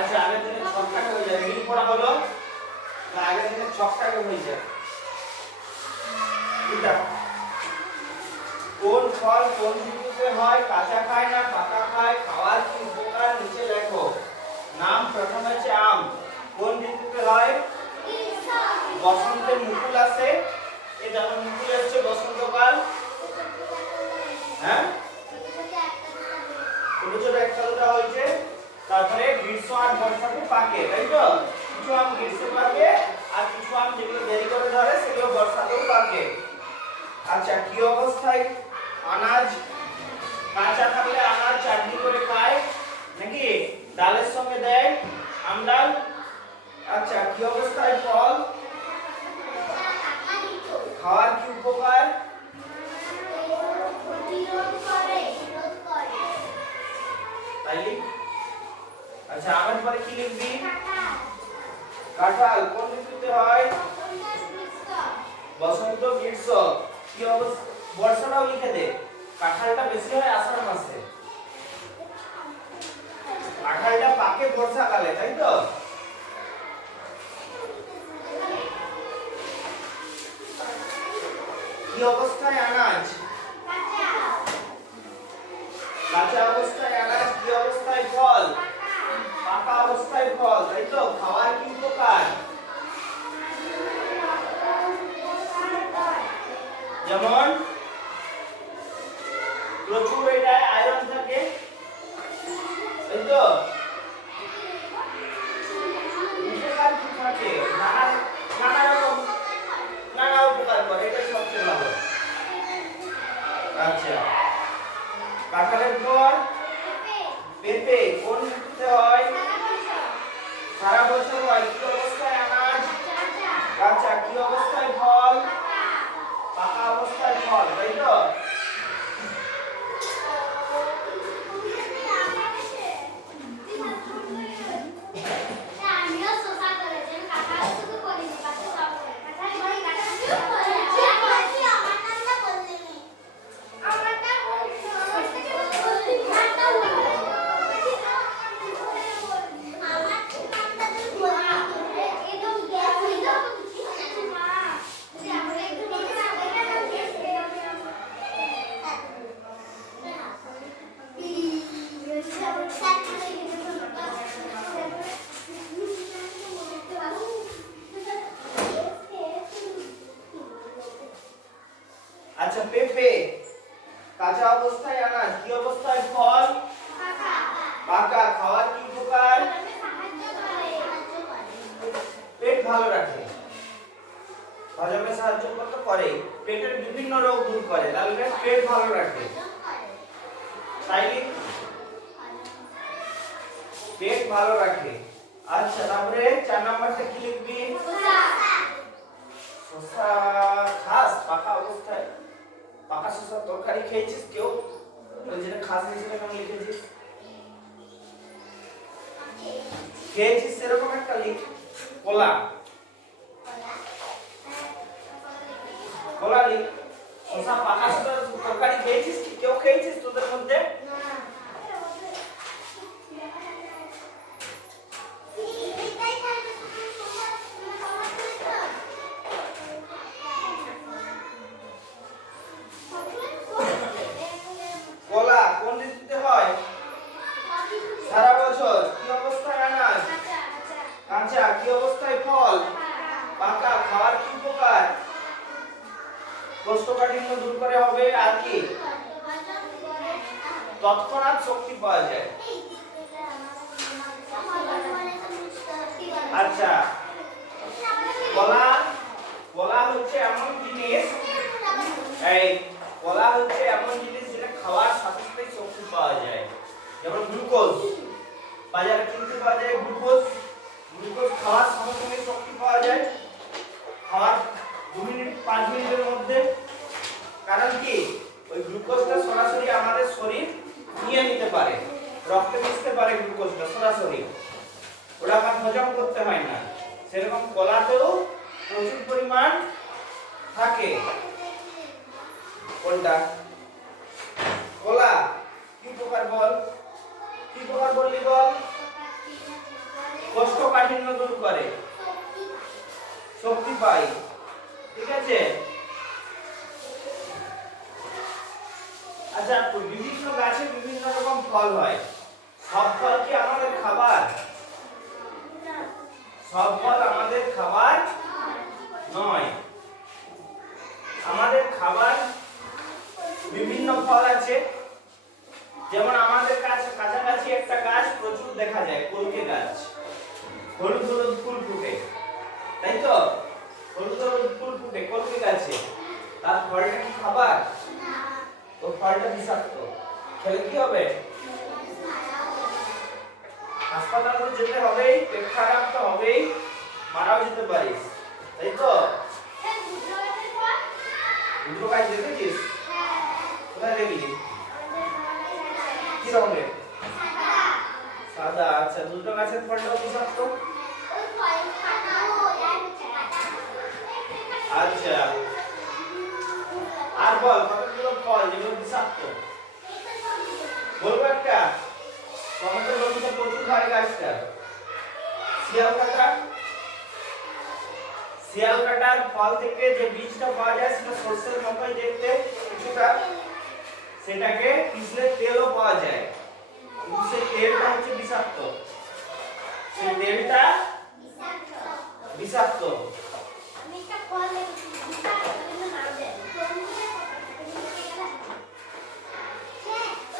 আচ্ছা আগের দিনে ছকটাকে হয়ে যায় রিং পড়া হলো না আগের দিনে ছকটাকে হয়ে যায় এটা কোন ফল কোন ঋতুতে হয় কাঁচা খায় না পাকা খায় খাওয়ার কি উপকার নিচে লেখো নাম প্রথম হচ্ছে আম কোন ঋতুতে হয় বসন্তে মুকুল আসে এই যখন মুকুল আসছে বসন্তকাল হ্যাঁ ছোট ছোট একটা দুটা হয়েছে তারপরে গ্রীষ্ম আর বর্ষাতে পাকে তাই তো কিছু আম গ্রীষ্মে পাকে আর কিছু আম যেগুলো দেরি করে ধরে সেগুলো বর্ষাতেও পাকে আচ্ছা কি অবস্থায় আনাজ কাঁচা থাকলে আনাজ চাটনি করে খায় নাকি ডালের সঙ্গে দেয় আমডাল আচ্ছা কি অবস্থায় ফল খাওয়ার কি উপকার তাইলে আচ্ছা আমার পরে কি লিখবি কাঁঠাল কোন ঋতুতে হয় বসন্ত গ্রীষ্ম কি অবস্থা বর্ষাটাও লিখে দে কাঁঠালটা বেশি হয় আষাঢ় মাসে কাঁঠালটা পাকে বর্ষাকালে তাই তো কি অবস্থায় আনাজ কাঁচা অবস্থায় আনাজ কি অবস্থায় ফল পাকা অবস্থায় ফল তাই তো খাওয়ার কি উপকার যেমন প্রচুর এটায় আয়রন থাকে তাই তো উপকার কি থাকে নানা উপকার করে এটা সবচেয়ে ভালো আচ্ছা কাঁঠালের পর পেঁপে কোন ঋতুতে হয় সারা বছর হয় কি অবস্থায় আনাজ কাঁচা কি অবস্থায় ফল পাকা অবস্থায় ফল তাই তো আচ্ছা পেঁপে কাঁচা অবস্থায় আনাজ কি অবস্থায় ফল পাকা খাওয়ার কি উপকার পেট ভালো রাখে হজমে সাহায্য করতে করে পেটের বিভিন্ন রোগ দূর করে তাহলে পেট ভালো রাখে তাই পেট ভালো রাখে আচ্ছা তারপরে 4 নাম্বারটা কি লিখবি শসা খাস পাকা অবস্থায় পাকা শসা তরকারি খেয়েছিস কেউ যেটা খাস হিসেবে কেমন লিখেছিস খেয়েছিস সেরকম একটা লিখ কলা কলা লিখ শসা পাকা শসা তরকারি খেয়েছিস কি কেউ খেয়েছিস তোদের মধ্যে কলা কোন ঋতুতে হয় সারা বছর কি অবস্থায় আনাজ কাঁচা কি অবস্থায় ফল পাকা খাওয়ার কি উপকার কোষ্ঠকাঠিন্য দূর করে হবে আর কি তৎক্ষণাৎ শক্তি পাওয়া যায় আচ্ছা কলা কলা হচ্ছে এমন জিনিস এই কলা হচ্ছে এমন জিনিস যেটা খাওয়ার সাথে সাথে শক্তি পাওয়া যায় যেমন গ্লুকোজ বাজারে কিনতে পাওয়া যায় গ্লুকোজ খাওয়ার সঙ্গে সঙ্গে শক্তি পাওয়া যায় খাওয়ার 2 মিনিট 5 মিনিটের মধ্যে কারণ কি ওই গ্লুকোজটা সরাসরি আমাদের শরীর নিয়ে নিতে পারে রক্তে মিশতে পারে গ্লুকোজটা সরাসরি ওটা আর হজম করতে হয় না সেরকম কলাতেও প্রচুর পরিমাণ থাকে কোনটা কলা কি প্রকার বল কি প্রকার বললি বল আচ্ছা, বিভিন্ন গাছে বিভিন্ন রকম ফল হয়, সব ফল কি আমাদের খাবার? সব ফল আমাদের খাবার নয়। আমাদের খাবার বিভিন্ন ফল আছে, যেমন আমাদের কাছাকাছি একটা গাছ প্রচুর দেখা যায়, কলকে গাছ, হলুদ হলুদ ফুল ফুটে, তাই তো? হলুদ হলুদ ফুল ফুটে কলকে গাছে, তার ফলটা কি খাবার? ও ফলটা বিষাক্ত, খেলে কি হবে? হাসপাতালে তো যেতে হবেই, পেট খারাপ তো হবেই, মারাও যেতে পারিস, তাই তো? দুটো গাছ দেখেছিস? কোথায় দেখলি? কি রঙের? সাদা। আচ্ছা, দুটো গাছের ফলটাও বিষাক্ত? আচ্ছা, আর বল কতগুলো ফল যেগুলো বিষাক্ত? বলবো একটা, টমেটো জমিতে প্রচুর হয় গাছটা। শিয়াল কাটার ফল থেকে যে বীজটা পাওয়া যায় সেটা সরষের মতোই দেখতে কিছুটা, সেটাকে পিষলে তেলও পাওয়া যায়, কিন্তু সেই তেলটা হচ্ছে বিষাক্ত, সেই তেলটা বিষাক্ত।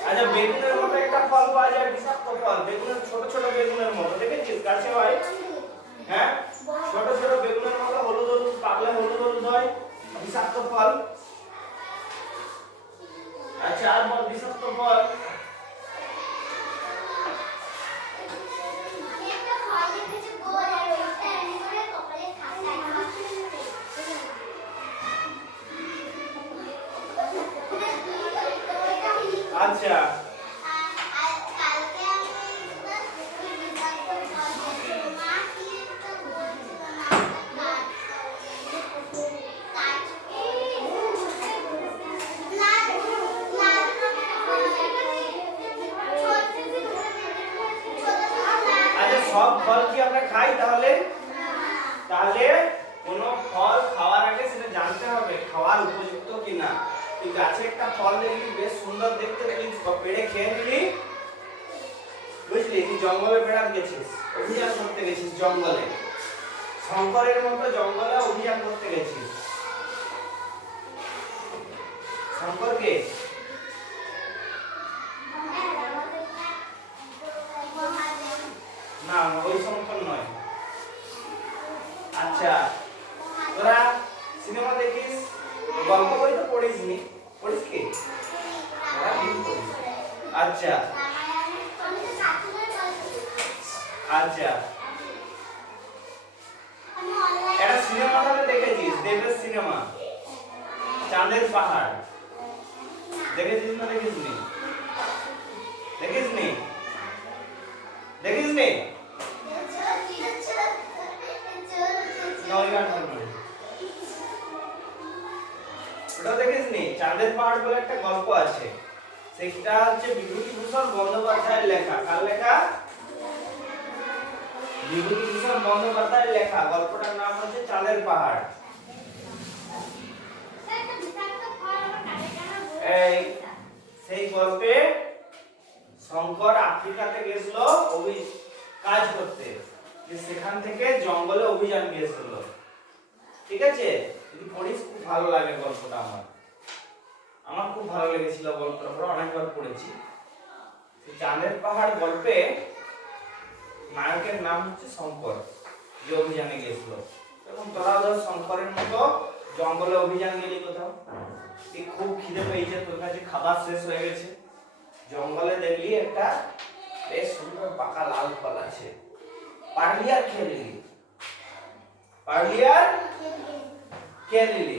আচ্ছা, বেগুনের মতো একটা ফল পাওয়া যায় বিষাক্ত ফল, বেগুনের ছোট ছোট বেগুনের মতো, দেখেছিস গাছে হয়? হ্যাঁ, ছোট ছোট বেগুনের মতো হলুদ হলুদ, পাকলে হলুদ হলুদ হয়, বিষাক্ত ফল। আচ্ছা, আর বল বিষাক্ত ফল। আচ্ছা, সব ফল কি আমরা খাই তাহলে? তাহলে কোন ফল খাওয়ার আগে সেটা জানতে হবে খাওয়ার উপযুক্ত কিনা। তুই গাছে একটা ফল দেখলি বেশ সুন্দর দেখতে, তুই পেড়ে খেয়ে নিলি, বুঝলি? তুই জঙ্গলে বেড়াতে গেছিস, অভিযান করতে গেছিস জঙ্গলে, শঙ্করের মতো জঙ্গলে অভিযান করতে গেছিস। শঙ্করকে না, ওই শঙ্কর নয়। আচ্ছা, তোরা সিনেমা দেখিস, গল্প বই তো পড়িসনি, পড়িস কি? আচ্ছা আচ্ছা, একটা সিনেমা তাহলে দেখেছিস, দেবের সিনেমা চাঁদের পাহাড়, দেখেছিস না? দেখিসনি? দেখিসনি? দেখিসনি? ওটা দেখিসনি? চাঁদের পাহাড় বলে একটা গল্প আছে, সেটা হচ্ছে বিভূতিভূষণ বন্দ্যোপাধ্যায়ের লেখা। কার লেখা? বিভূতিভূষণ বন্দ্যোপাধ্যায়ের লেখা। গল্পটার নাম হচ্ছে চাঁদের পাহাড়। এই সেই গল্পে শঙ্কর আফ্রিকাতে গেছিল কাজ করতে, সেখান থেকে জঙ্গলে অভিযান গিয়েছিল, ঠিক আছে? যদি পড়িস খুব ভালো লাগে গল্পটা, আমার খুব ভালো লেগেছিল গল্পটা, অনেকবার পড়েছি। চাঁদের পাহাড় গল্পে নায়কের নাম হচ্ছে শঙ্কর, যে অভিযানে গিয়েছিল। এখন তোরা ধর শঙ্করের মতো জঙ্গলে অভিযান গেলি কোথাও, খুব খিদে পেয়েছে, তোর কাছে খাবার শেষ হয়ে গেছে, জঙ্গলে দেখলি একটা বেশ সুন্দর পাকা লাল ফল আছে, পারলি আর খেয়ে নিলি, পারলি আর খেয়ে নিলি।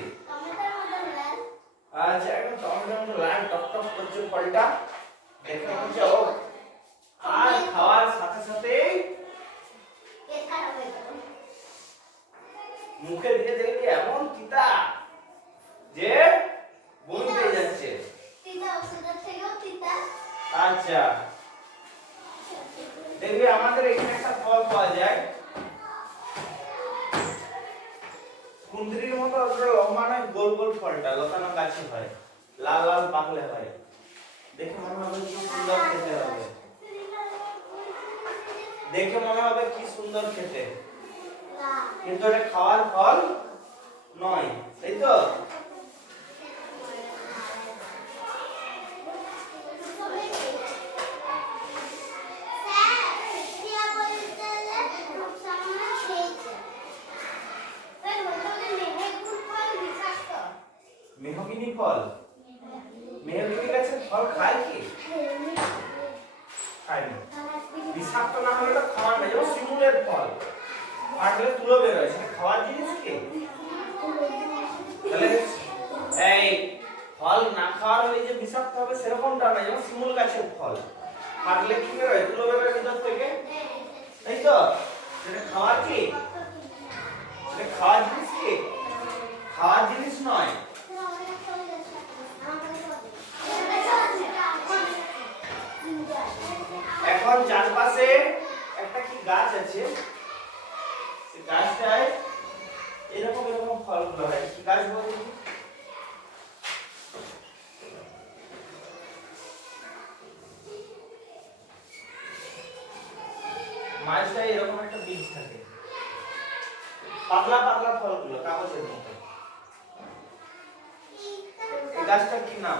আচ্ছা, এখন টমেটোর মতো লাল টকটক করছে ফলটা, দেখে মনে ও, আর খাওয়ার সাথে সাথে মুখে দিয়ে দেখলি এমন তিতা যে বমি পেয়ে যাচ্ছে। আচ্ছা, দেখবি আমাদের এখানে একটা ফল পাওয়া যায়, কুন্দ্রির মতো লম্বা নয়, গোল গোল ফলটা লতানো গাছে হয়, লাল লাল পাকলে হয়, দেখে মনে হবে কি সুন্দর খেতে হবে, দেখে মনে হবে কি সুন্দর খেতে, কিন্তু এটা খাওয়ার ফল নয়, তাই তো? মেহগিনি ফল, মেহগিনি গাছের ফল খায় কি? খায় না। বিষাক্ত না হলে তো খাওয়ার না, যেমন শিমুলের ফল ফাটলে তুলো বেরোয়, সেটা খাওয়ার জিনিস কি? তাহলে এই ফল না খাওয়ার হলে যে বিষাক্ত হবে সেরকমটা না, যেমন শিমুল গাছের ফল ফাটলে কি বেরোয়? তুলো বেরোয় ভিতর থেকে, তাই তো? সেটা খাওয়ার কি? সেটা খাওয়ার জিনিস কি? খাওয়ার জিনিস নয়। এখন চারপাশে একটা কি গাছ আছে, সেই গাছটায় এরকম এরকম ফলগুলো হয়, কি গাছ বলতে? মাঝটায় এরকম একটা বীজ থাকে, পাতলা পাতলা ফলগুলো কাগজের মতো। এই গাছটার কি নাম?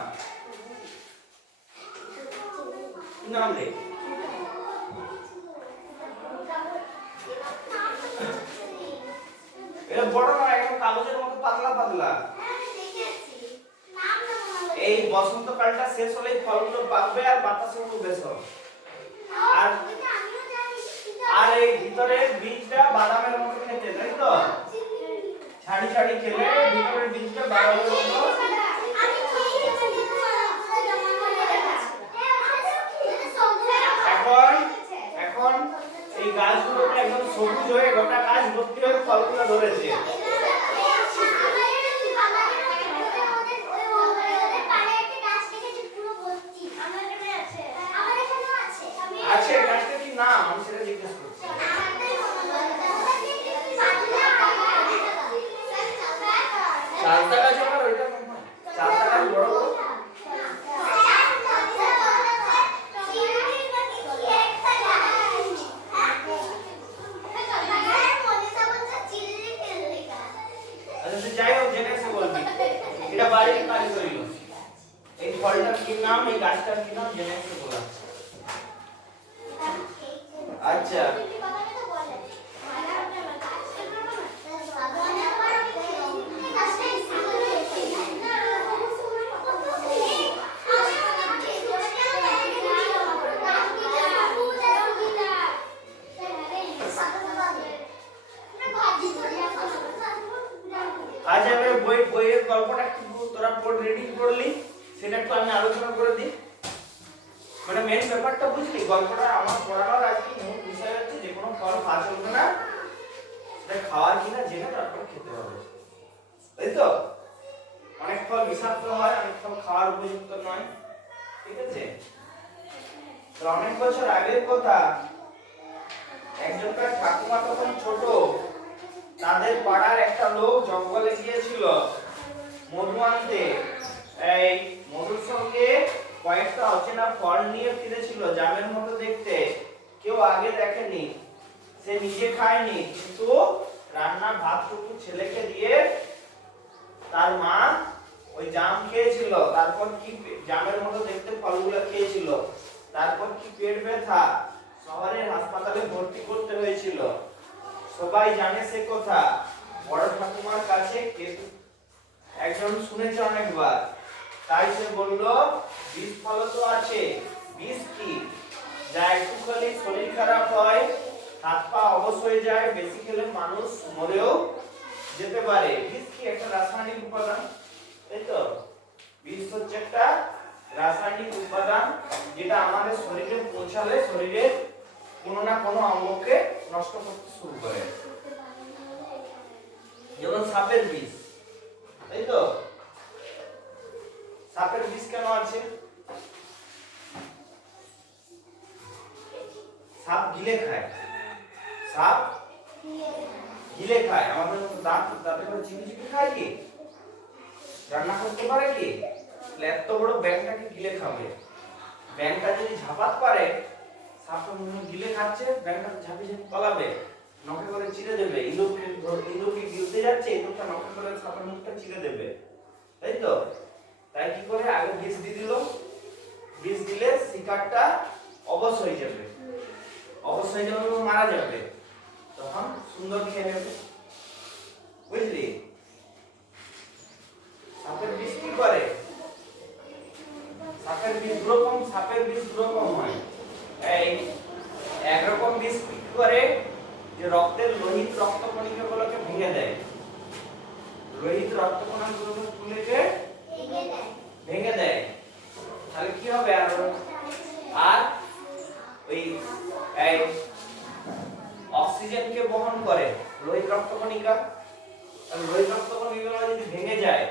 কি নাম রে? এটা বড় নয়, একদম কাগজের মতো পাতলা পাতলা। এই বসন্তকালটা শেষ হলেই ফলগুলো পাকবে আর বাতাসে উড়বে সব। আর আর এই ভিতরের বীজটা বাদামের মতো খেতে, তাই তো? ছাড়ি ছাড়ি খেলে ভিতরের বীজটা বাদামের মতো। এখন এখন এই গাছগুলোতে একদম সবুজ হয়ে গোটা গাছ ভর্তি হয়ে ফলগুলো ধরেছে। আছে, গাছটা কি নাম আমি সেটা জিজ্ঞেস করছি। চালতা গাছ, আমার ওইটা মনে হয় চালতা গাছ বড় বড়। আচ্ছা যাই হোক, জেনে এসে বলবি এটা বাড়ির কাজ করিল। এই ফলটার কি নাম, এই গাছটার কি নাম জেনে এসে বলা। আচ্ছা আজ আমি বইয়ের গল্পটা একটু তোরা পড়, রিডিং করলি, সেটা একটু আমি আলোচনা করে দিই। মানে মেন ব্যাপারটা বুঝলি, গল্পটা আমার পড়ানোর আজকে মূল বিষয় হচ্ছে যে কোনো ফল খাওয়া চলবে না, সেটা খাওয়ার কিনা জেনে তারপর খেতে হবে, তাই তো? অনেক ফল বিষাক্ত হয়, অনেক ফল খাওয়ার উপযুক্ত নয়, ঠিক আছে? তো অনেক বছর আগের কথা, একজনকার ঠাকুমা তখন ছোট, তাদের পাড়ার একটা লোক জঙ্গলে গিয়েছিল মধু আনতে। এই মধুর সঙ্গে কয়েকটা অচেনা ফল নিয়ে ফিরেছিল, জামের মতো দেখতে, কেউ আগে দেখেনি, সে নিজে খায়নি, কিন্তু রান্না ভাতটুকু ছেলেকে দিয়ে তার মা ওই জাম খেয়েছিল। তারপর কি জামের মতো দেখতে ফলগুলো খেয়েছিল, তারপর কি পেট ব্যথা, শহরের হাসপাতালে ভর্তি করতে হয়েছিল। সবাই জানে সে কথা, বড় ঠাকুমার কাছে একজন শুনেছে অনেকবার, তাই সে বলল বিষ ফল তো আছে। বিষ কি? যা একটু খেলে শরীর খারাপ হয়, হাত পা অবশ হয়ে যায়, বেশি খেলে মানুষ মরেও যেতে পারে। বিষ কি? একটা রাসায়নিক উপাদান, তাই তো? বিষ হচ্ছে একটা রাসায়নিক উপাদান যেটা আমাদের শরীরে পৌঁছালে শরীরের কোনো না কোনো অঙ্গকে নষ্ট করতে শুরু করে। যেমন সাপের বিষ, তাই তো? সাপের বিষ কেন আছে? সাপ গিলে খায়, সাপ গিলে খায়। আমাদের দাঁতে করে চিপে চিপে খায় কি? রান্না করতে পারে কি? এত বড় ব্যাংটাকে গিলে খাবে, ব্যাংকটা যদি ঝাপাত পারে, সাপটা গিলে খাচ্ছে, ব্যাংকটা ঝাঁপি ঝাঁপি পালাবে, নখে করে চিরে দেবে, ইঁদুরকে গিলতে যাচ্ছে, ইঁদুরটা নখে করে সাপের মুখটা চিরে দেবে, তাই তো? তাই কি করে আগে বিষ দিয়ে দিল, বিষ দিলে শিকারটা অবশ হয়ে যাবে, অবশ হয়ে যাবে এবং মারা যাবে, তখন সুন্দর খেয়ে নেবে, বুঝলি? সাপের বিষ কি করে? সাপের বিষ দুরকম হয়। এই একরকম বিষ কি করে, যে রক্তের লোহিত রক্তকণিকাগুলোকে ভেঙে দেয়, লোহিত রক্তকণিকাগুলোকে ভেঙে দেয়, তাহলে কি হবে? আর ওই এই অক্সিজেনকে বহন করে লোহিত রক্তকণিকা, তাহলে লোহিত রক্তকণিকাগুলো যদি ভেঙে যায়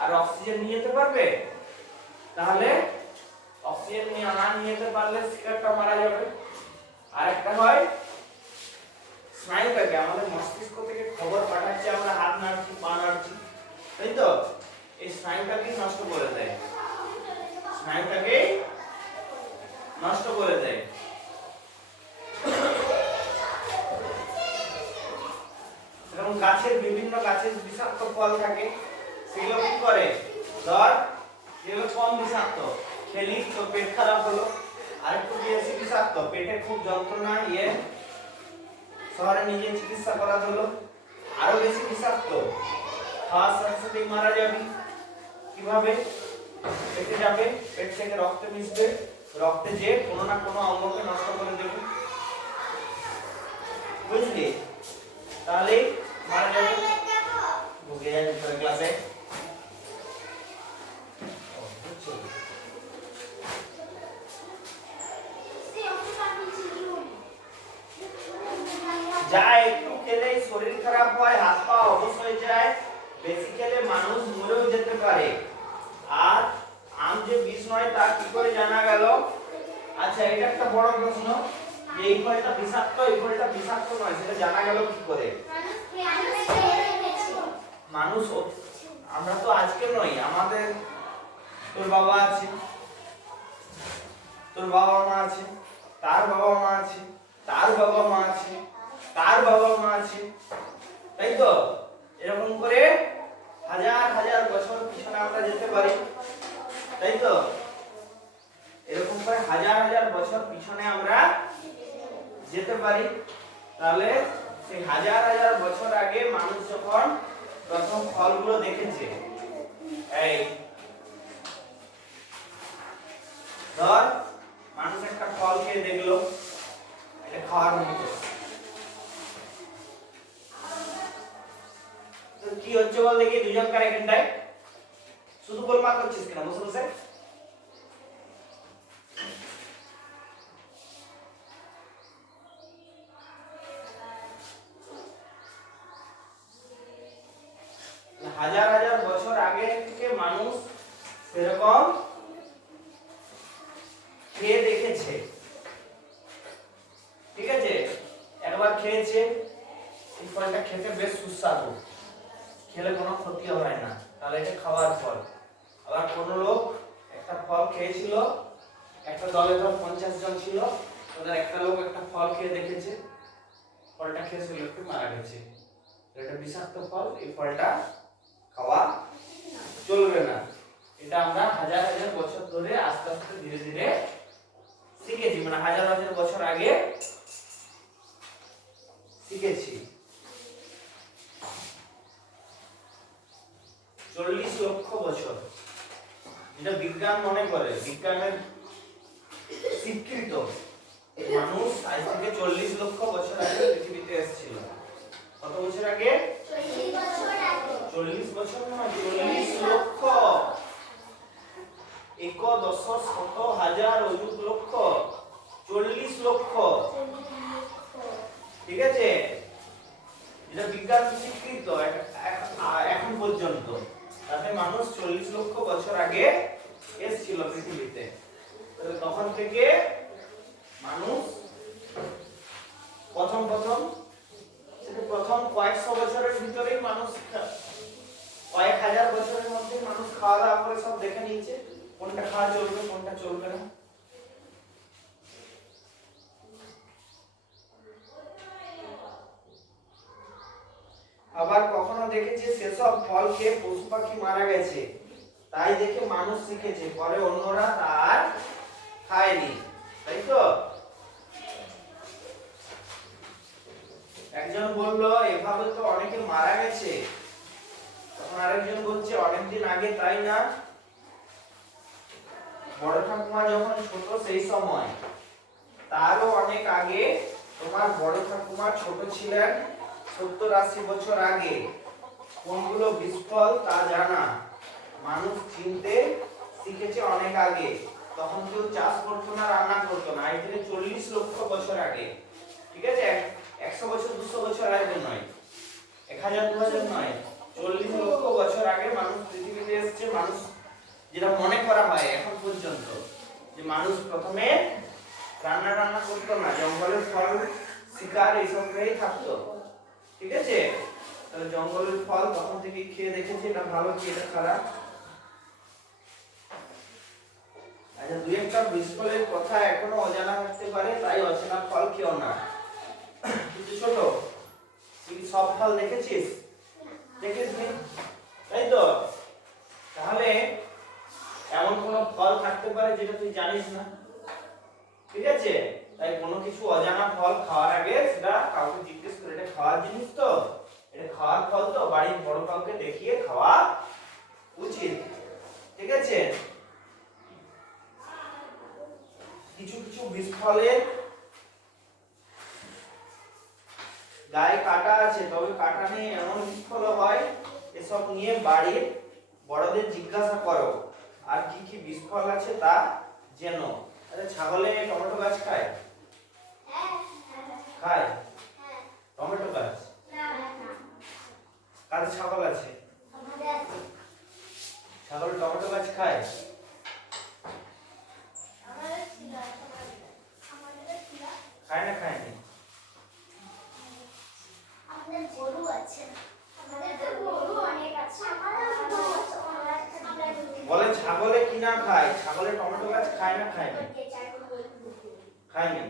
আর অক্সিজেন নিয়ে যেতে পারবে, তাহলে অক্সিজেন নিয়ে যেতে পারলে শিকারটা মারা যাবে। আর একটা হয় স্নায়ুটাকে, আমাদের মস্তিষ্ক থেকে খবর পাঠাচ্ছে, আমরা হাত নাড়ছি, পা নাড়ছি, তাই তো? এই স্নায়ুটাকে নষ্ট করে দেয়, স্নায়ুটাকে নষ্ট করে দেয়। যেমন বিভিন্ন গাছের বিষাক্ত ফল থাকে, সেগুলো কি করে, ধর যেগুলো কম বিষাক্ত খেলি তো পেট খারাপ হলো, আর একটু বেশি বিষাক্ত, পেটে খুব যন্ত্রণা, শহরে নিজে চিকিৎসা করা হলো, আরো বেশি বিষাক্ত, খাওয়ার সাথে সাথেই মারা যাবে। কিভাবে? পেটে যাবে, পেট থেকে রক্তে মিশবে, রক্তে যে কোনো না কোনো অঙ্গকে নষ্ট করে দেবে, বুঝলি? তাহলে মারা যাবে। বুঝে যাবে ক্লাসে। যা একটু খেলেই শরীর খারাপ হয়, হাত পা অবশ হয়ে যায়, বেশি খেলে মানুষ মরেও যেতে পারে। আর আম যে বিষ নয় তা কি করে জানা গেল? আচ্ছা, এটা একটা বড় প্রশ্ন, যে এই ফলটা বিষাক্ত, এই ফলটা বিষাক্ত নয়, সেটা জানা গেল কি করে? মানুষ, আমরা তো আজকে নই, আমাদের তোর বাবা আছে, তোর বাবা মা আছে, তার বাবা মা আছে, তার বাবা মা আছে, তার বাবা মা আছে, তাই তো? এরকম করে হাজার হাজার বছর পিছনে আমরা যেতে পারি, তাই তো? এরকম করে হাজার হাজার বছর পিছনে আমরা যেতে পারি। তাহলে সেই হাজার হাজার বছর আগে মানুষ যখন প্রথম ফলগুলো দেখেছে, এই ধর মানুষ একটা ফল খেয়ে দেখলো এটা খাওয়ার মতো, তো কি হচ্ছে বল দেখি দুজনকার এখানটায়? শুধু গোলমাল করছিস কেন বসে বসে? হাজার হাজার বছর আগে থেকে মানুষ সেরকম খেয়ে দেখেছে, ঠিক আছে? একবার খেয়েছে, এই ফলটা খেতে বেশ সুস্বাদু, খেলে কোনো ক্ষতি হয় না, তাহলে এটা খাওয়ার ফল। আবার কোনো লোক একটা ফল খেয়েছিল, একটা দলে ধর 50 জন ছিল, ওদের একটা লোক একটা ফল খেয়ে দেখেছে, ফলটা খেয়ে সে লোকটি মারা গেছে, এটা বিষাক্ত ফল, এই ফলটা খাওয়া চলবে না। এটা আমরা হাজার হাজার বছর ধরে আস্তে আস্তে ধীরে ধীরে শিখেছি, মানে হাজার হাজার বছর আগে শিখেছি। 40 লক্ষ বছর, যেটা বিজ্ঞান মনে করে, বিজ্ঞানের স্বীকৃত, মানুষ আজ থেকে 40 লক্ষ বছর আগে পৃথিবীতে এসেছিল। কত বছর আগে? 40 বছর নয়, 40 লক্ষ, এক দশ শত হাজার অযুত লক্ষ, 40 লক্ষ, ঠিক আছে? এটা বিজ্ঞান স্বীকৃত এখন পর্যন্ত। তাতে মানুষ 40 লক্ষ বছর আগে এসেছিল পৃথিবীতে। তখন থেকে মানুষ প্রথম কয়েকশো বছরের ভিতরেই মানুষ, কয়েক হাজার বছরের মধ্যে মানুষ খাওয়া দাওয়া করে সব দেখে নিয়েছে কোনটা খাওয়া চলবে কোনটা চলবে না, ফল খেয়ে পশু পাখি মারা গেছে, তাই দেখে মানুষ শিখেছে, পরে অন্যরা তার খায়নি, তাই তো? একজন বলল এভাবে তো অনেকে মারা গেছে, তখন আরেকজন বলছে অনেকদিন আগে, তাই না? বড় ঠাকুমা যখন ছোট সেই সময়, তারও অনেক আগে, তোমার বড় ঠাকুমা ছোট ছিলেন 70-80 বছর আগে। কোনগুলো বিস্ফল তা জানা, মানুষ চিনতে শিখেছে অনেক আগে, তখন কেউ চাষ করতো না, রান্না করতো না, আজ থেকে 40 লক্ষ বছর আগে, ঠিক আছে? 100 বছর 200 বছর আগে নয়, 1000-2000 নয়, 40 লক্ষ বছর আগে মানুষ পৃথিবীতে এসেছে। মানুষ যেটা মনে করা হয় এখন পর্যন্ত, যে মানুষ প্রথমে রান্না করতো না, জঙ্গলের ফল শিকার এইসব খেয়েই থাকতো, ঠিক আছে? তাহলে জঙ্গলের ফল তখন থেকে খেয়ে দেখেছে এটা ভালো কি এটা খারাপ। আচ্ছা, দুই একটা বিস্ফলের কথা এখনো অজানা থাকতে পারে, তাই অচেনা ফল খেও না। কিন্তু ছোট, তুই কি সব ফল দেখেছিস? দেখিসনি, তাই তো? তাহলে এমন কোন ফল থাকতে পারে যেটা তুই জানিস না, ঠিক আছে? তাই কোনো কিছু অজানা ফল খাওয়ার আগে সেটা কাউকে জিজ্ঞেস করে, এটা খাওয়ার জিনিস তো, এটা খাওয়ার ফল তো, বাড়ির বড় কাউকে দেখিয়ে খাওয়া উচিত, ঠিক আছে? কিছু কিছু বিস্ফলের গায়ে কাটা আছে, তবে কাটা নেই এমন বিস্ফল হয়। এসব নিয়ে বাড়ির বড়দের জিজ্ঞাসা করো, আর কি কি বিস্ফল আছে তা জেনো। আচ্ছা, ছাগলে টমেটো গাছ খায়? খায় টমেটো গাছ? কার ছাগল আছে? ছাগল টমেটো গাছ খায়? খায় না? খায়নি? বলে ছাগলে কি না খায়? ছাগলে টমেটো গাছ খায় না? খায়নি? খায়নি।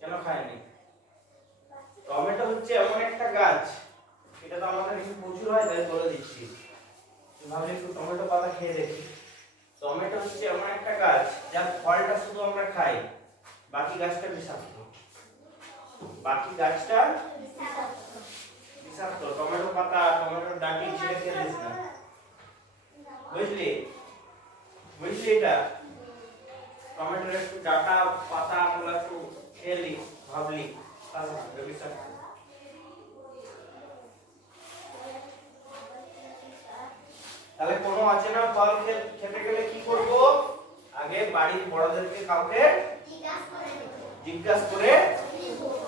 কেন খায়নি? টমেটো হচ্ছে এমন একটা গাছ, এটা তো আমাদের এখানে প্রচুর হয়, তাই বলে দিচ্ছি। ভাবলে একটু টমেটো পাতা খেয়ে দেখি। টমেটো হচ্ছে এমন একটা গাছ যার ফলটা শুধু আমরা খাই, বাকি গাছটা বিষাক্ত। বাকি গাছটা বিষাক্ত। টমেটো পাতা, টমেটোর ডাঁটি ছিঁড়ে খেয়ে দিস না, বুঝলি? বুঝলি এটা? টমেটোর একটু ডাঁটা পাতা গুলো একটু খেলি, ভাবলি তাহলে বিষাক্ত। তাহলে কোনো অচেনা ফল খেতে গেলে কি করব? আগে বাড়ির বড়দেরকে কাউকে জিজ্ঞাসা করে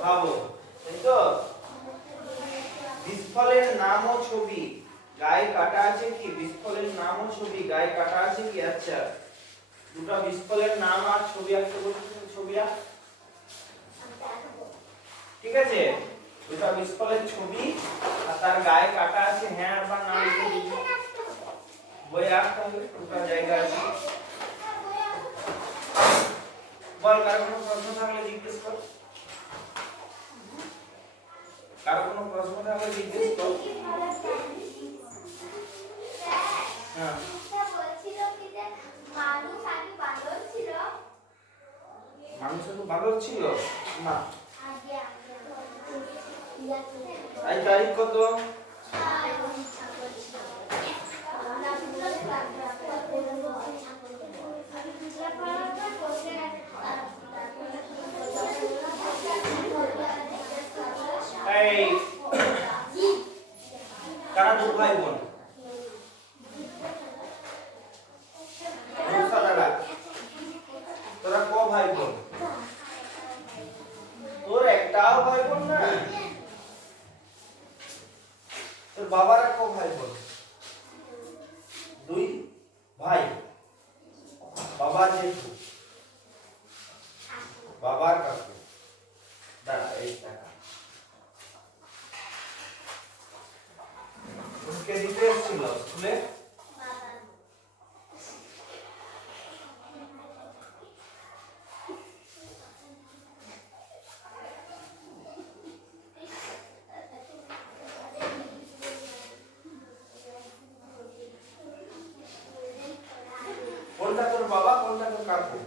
খাবো, তাই তো? বিস্ফলের নাম ও ছবি গায়ে কাটা আছে কি? বিস্ফলের নাম ও ছবি গায়ে কাটা আছে কি? আচ্ছা, দুটো বিস্ফলের নাম আর ছবি আঁকতে বলছি, ছবি আঁক, ঠিক আছে? দুটো বিস্ফলের ছবি আর তার গায়ে কাটা আছে, হ্যাঁ বা না লিখে দিবি। বই আঁকতে হবে, দুটো জায়গা আছে। বল, কারো কোনো প্রশ্ন থাকলে জিজ্ঞেস কর। কারো কোনো প্রশ্ন থাকলে জিজ্ঞেস কর। হ্যাঁ, মানুষ তো ভালো ছিল না। আজ তারিখ কত? এই কারা দু ভাই বোন? তোরা ক ভাই বোন? তোর একটাও ভাই বোন না? তোর বাবারা ক ভাই বোন? দুই ভাই। বাবার জেঠু, বাবার কাকু। দাঁড়া, এই টাকা কে দিতে এসেছিল স্কুলে? কাকু।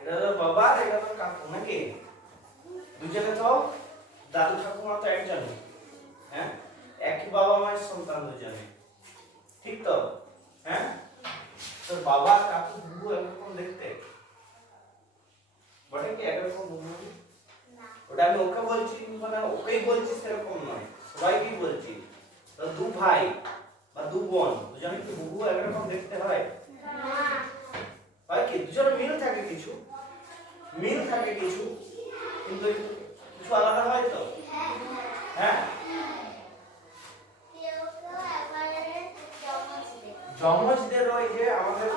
এটা তো বাবা আর এটা তো কাকু নাকি? দুজনে তো দাদু ঠাকুমা তো একজন, হ্যাঁ একই বাবা মায়ের সন্তান দুজনে, ঠিক তো? হ্যাঁ তোর বাবা কাকু বুবু এরকম দেখতে বটে কি একরকম বুবু না? ওটা আমি ওকে বলছি মানে ওকেই বলছি সেরকম নয়, সবাইকেই বলছি। তো দু ভাই বা দু বোন দুজনে কি বুবু একরকম দেখতে হয়? না। হয় কি দুজনে মিল থাকে কিছু, মিল থাকে কিছু, কিন্তু কিছু আলাদা হয় তো? হ্যাঁ যমজদের ওই যে আমাদের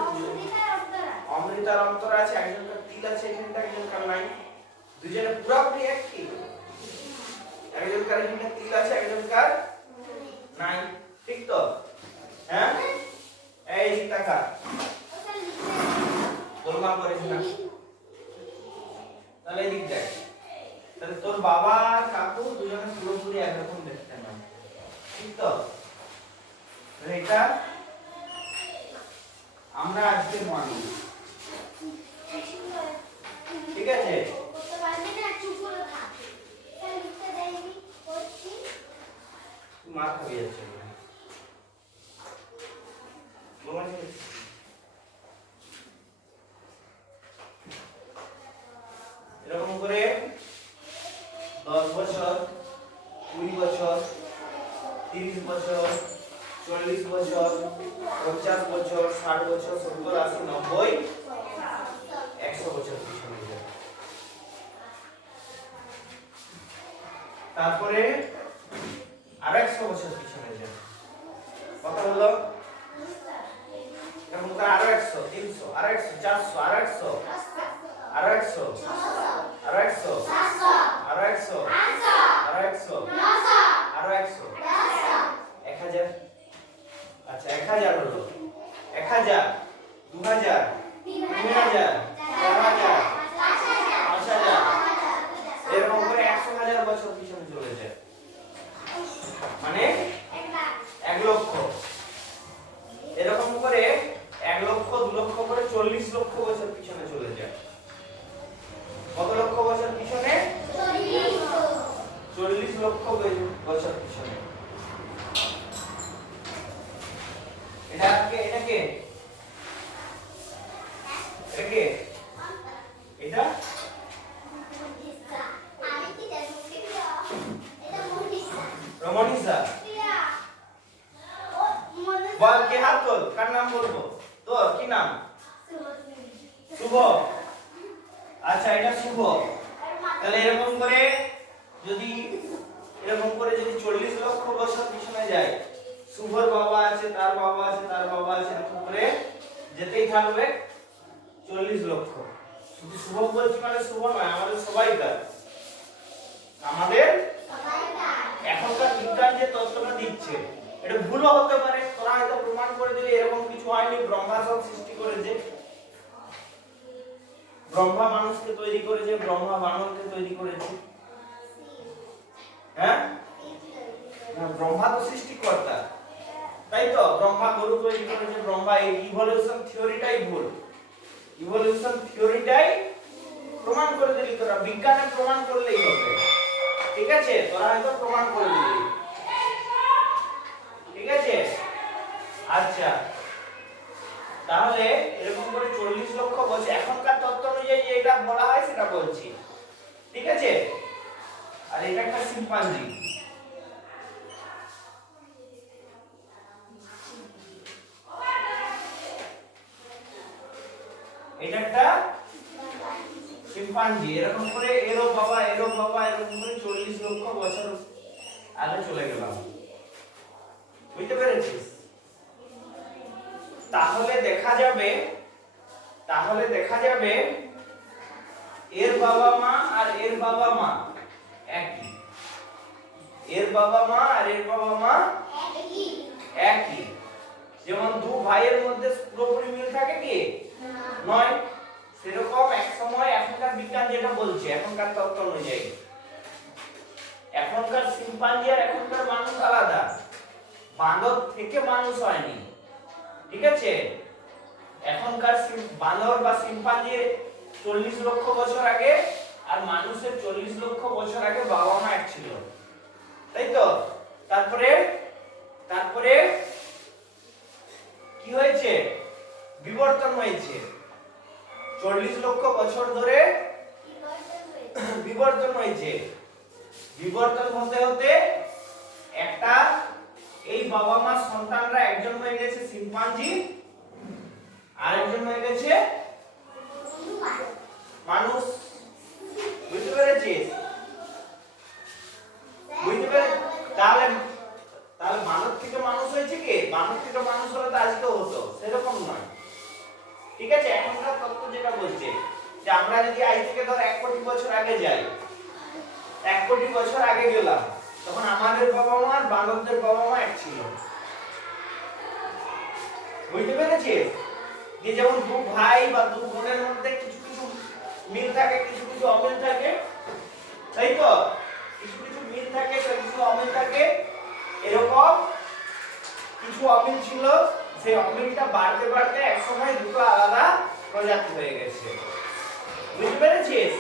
অমৃতার অন্তরা আছে, একজনকার তিল আছে এখানটা, একজনকার নাই। দুজনে পুরোপুরি একই, একজনকার এখানে তিল আছে একজনকার নাই, ঠিক তো? হ্যাঁ এই টাকা গোলমাল করিস না। তাহলে এদিক দেখ, তাহলে তোর বাবা আর কাকু দুজনে পুরোপুরি একরকম দেখতে না, ঠিক তো? এটা আমরা আজকে মানি, ঠিক আছে? মার খাবি যাচ্ছে এরকম করে 10 বছর 20 বছর 30 বছর 40 বছর 50 বছর 60 বছর 70 80 90 100 বছর পিছনে যাবে। তারপরে আর 100 বছর পিছনে যাবে। কত হলো? এরকম করে আরো 100 300 আর 100 400 আর 100 আর 100 আর 100 আর 100 আর 100 আর 100 1000। আচ্ছা 1000 হলো, 1000 2000 3000 4000 5000 এরকম করে 100,000 বছর পিছনে চলে যায়, মানে 1 লক্ষ। এরকম করে 1 লক্ষ 2 লক্ষ করে 40 লক্ষ বছর পিছনে চলে যায়। কত লক্ষ বছর পিছনে? 40 লক্ষ বছর পিছনে। এটা কে? এটা কে? এটা কে? এটা রমণীসা। বল কে হাত তোল, কার নাম বলবো? তোর কি নাম? শুভ। আচ্ছা এটা শুভ। তাহলে এরকম করে যদি 40 লক্ষ বছর পিছনে যায়, শুভর বাবা আছে, তার বাবা আছে, তার বাবা আছে, এরকম করে যেতেই থাকবে 40 লক্ষ। শুধু শুভ বলছি মানে শুভ নয়, আমাদের সবাইকার, আমাদের এখনকার বিজ্ঞান যে তত্ত্বটা দিচ্ছে এটা ভুলও হতে পারে। তোরা হয়তো প্রমাণ করে দিলে এরকম কিছু হয়নি, ব্রহ্মা সব সৃষ্টি করেছে, ব্রহ্মা মানুষকে তৈরি করেছে, ব্রহ্মা বানরকে তৈরি করেছে। হ্যাঁ না, ব্রহ্মা তো সৃষ্টিকর্তা, তাই তো? ব্রহ্মা গরু তৈরি করেছে, ব্রহ্মা এই ইভলিউশন থিওরিটাই ভুল, ইভলিউশন থিওরিটাই প্রমাণ করে দিলি তোরা, বিজ্ঞানে প্রমাণ করলেই হবে, ঠিক আছে? তোরা হয়তো প্রমাণ করে দিলি, ঠিক আছে? আচ্ছা তাহলে এরকম করে 40 লক্ষ বছর এখনকার তত্ত্ব অনুযায়ী যেটা বলা হয় সেটা বলছি, ঠিক আছে? আর এটা একটা শিম্পাঞ্জি, এটা একটা শিম্পাঞ্জি। এরকম করে এরো বাবা এরকম করে 40 লক্ষ বছর আগে চলে গেলাম, বুঝতে পেরেছিস? তাহলে দেখা যাবে এর বাবা মা আর এর বাবা মা একই, এর বাবা মা আর এর বাবা মা একই। যেমন দু ভাইয়ের মধ্যে পুরোপুরি মিল থাকে কি নয়, সেরকম এক সময় এখনকার বিজ্ঞান যেটা বলছে, এখনকার তত্ত্ব অনুযায়ী শিম্পাঞ্জি আর এখনকার মানুষ আলাদা। বাঁদর থেকে মানুষ হয়নি, ঠিক আছে? এখনকার বাঁদর বা শিম্পাঞ্জি 40 লক্ষ বছর আগে আর মানুষের 40 লক্ষ বছর আগে বাবা মা এক ছিল, তাই তো? তারপরে তারপরে কি হয়েছে? বিবর্তন হয়েছে। 40 লক্ষ বছর ধরে বিবর্তন হয়েছে। বিবর্তন হতে হতে একটা এই বাবা মা সন্তানরা একজন হয়ে গেছে শিম্পাঞ্জি, আরেকজন হয়ে গেছে মানুষ। বুঝতে পেরেছিস? বুঝতে পেরে তাহলে তাহলে বানর থেকে মানুষ হয়েছে কি? বানর থেকে মানুষ হলে তো আজকে হতো, সেরকম নয়, ঠিক আছে? এখনকার তত্ত্ব যেটা বলছে যে আমরা যদি আজ থেকে ধর 1 কোটি বছর আগে যাই, 1 কোটি বছর আগে গেলাম, তখন আমাদের বাবা মা আর বানরদের বাবা মা এক ছিল। বুঝতে পেরেছিস? যে যেমন দু ভাই বা দু বোনের মধ্যে কিছু কিছু মিল থাকে, কিছু কিছু অমিল থাকে, তাই তো? কিছু কিছু মিল থাকে, কিছু অমিল থাকে। এরকম কিছু অমিল ছিল, সেই অমিলটা বাড়তে বাড়তে একসময় দুটো আলাদা প্রজাতি হয়ে গেছে। বুঝতে পেরেছিস?